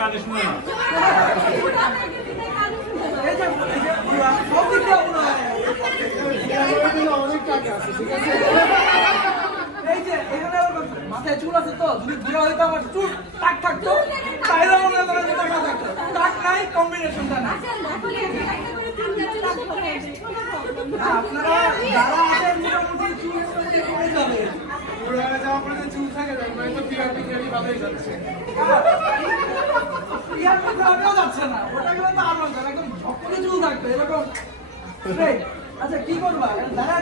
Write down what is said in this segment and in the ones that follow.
কাজে শুনে না এই যে এই যে পুরা সব দিক দিয়ে পুরা অনেক টাকা আছে ঠিক আছে এই যে এখানে মাথায় চুল আছে তো যদি বুড়া হইতো আমার চুল টাক থাকতো তাইলে মনে করেন যে টাকা থাকতো টাক নাই কম্বিনেশনটা নাই আপনারা যারা আছেন মোটামুটি চুল যাবে পুরো চুল থাকে না তো পিআরপি ভালোই যাচ্ছে ইয়ার যাচ্ছে না। ওটা গেলে তো আরও একদম ঝকঝকে চুল থাকবে এরকম। straight। আচ্ছা কি করবা? দাঁড়া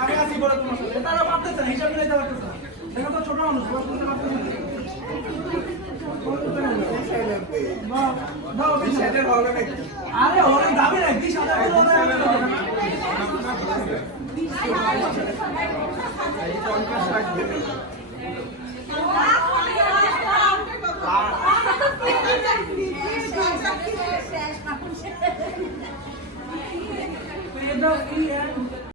আমি আসি বড় তোমার সাথে। তারা ভাবতেছে না হিসাব মিলাইতে পারতেছে না। দেখো তো ছোট মানুষ বস করতে পারতেছে না। দাও বিশ হাজার নাকি? আরে ওরে যাবে না 20